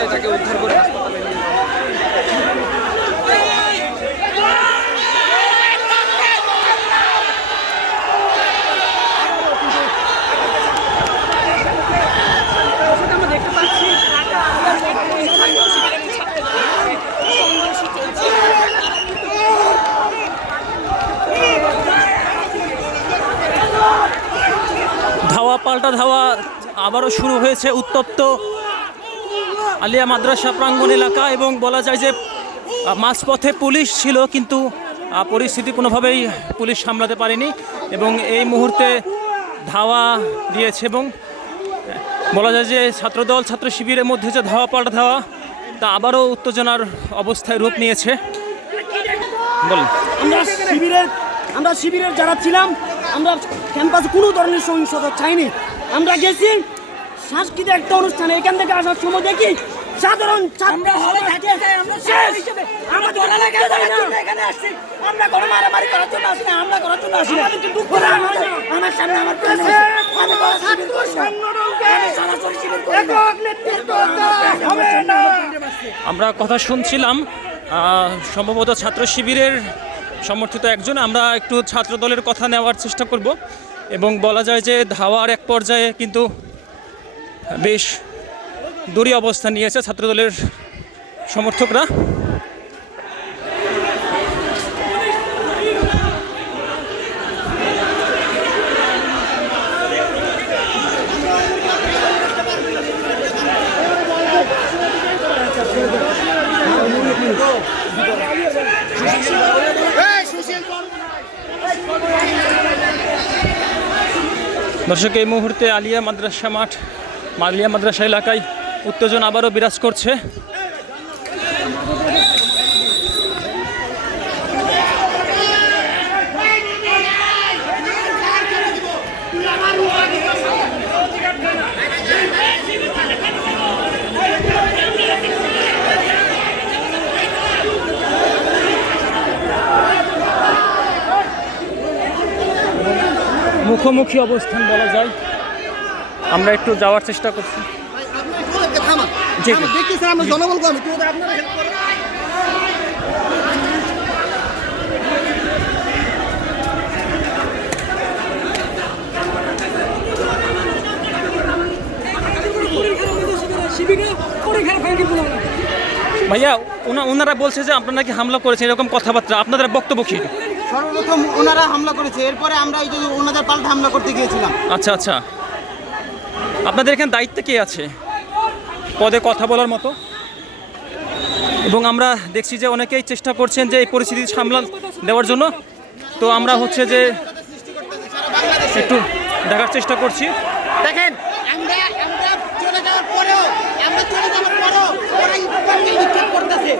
অবস্থায় তাকে উদ্ধার করে হাসপাতালে নিয়ে যাওয়া হয়। ধাওয়া পাল্টা ধাওয়া আবারও শুরু হয়েছে উত্তপ্ত আলিয়া মাদ্রাসা প্রাঙ্গণ এলাকা, এবং বলা যায় যে মাঝপথে পুলিশ ছিল, কিন্তু পরিস্থিতি কোনোভাবেই পুলিশ সামলাতে পারেনি এবং এই মুহূর্তে ধাওয়া দিয়েছে। এবং বলা যায় যে ছাত্রদল ছাত্র শিবিরের মধ্যে যে ধাওয়া পাল্টা ধাওয়া, তা আবারও উত্তেজনার অবস্থায় রূপ নিয়েছে। বলুন। আমরা শিবিরের যারা ছিলাম, আমরা ক্যাম্পাসে কোনো ধরনের সহিংসতা চাইনি। আমরা গেছি সাংস্কৃতিক একটা অনুষ্ঠানে, এখান থেকে আসার সময় দেখি সাধারণ আমরা হলে থাকি, আমরা এখানে আসছি, আমরা কোনো মারামারি করার জন্য আসি না, আমরা করার জন্য আসি না। আমার সামনে আমার আমরা কথা শুনছিলাম সম্ভবত ছাত্র শিবিরের সমর্থিত একজন। আমরা একটু ছাত্র দলের কথা নেওয়ার চেষ্টা করব এবং বলা যায় যে ধাওয়ার এক পর্যায়ে কিন্তু বেশ দূরে অবস্থান নিয়েছে ছাত্রদলের সমর্থকরা। দর্শক, এই মুহূর্তে আলিয়া মাদ্রাসা এলাকায় উত্তেজনা আবারও বিরাজ করছে। মুখোমুখি অবস্থান বলা যায়, আমরা একটু যাওয়ার চেষ্টা করছি। ভাইয়া, ওনারা বলছে যে আপনারা নাকি হামলা করেছেন, এরকম কথাবার্তা, আপনাদের বক্তব্য কি? সর্বপ্রথম ওনারা হামলা করেছে, এরপরে আমরা এই যে ওনাদের পাল্টা হামলা করতে গিয়েছিলাম। আচ্ছা আচ্ছা, আপনাদের এখানে দায়িত্বে কে আছে পদে কথা বলার মতো? এবং আমরা দেখছি যে অনেকেই চেষ্টা করছেন যে এই পরিস্থিতি সামলা দেওয়ার জন্য। তো আমরা হচ্ছে যে একটু দেখার চেষ্টা করছি। দেখেন, আমরা চলে যাওয়ার পরেও ওরা ইট পাটকেল নিক্ষেপ করতেছে।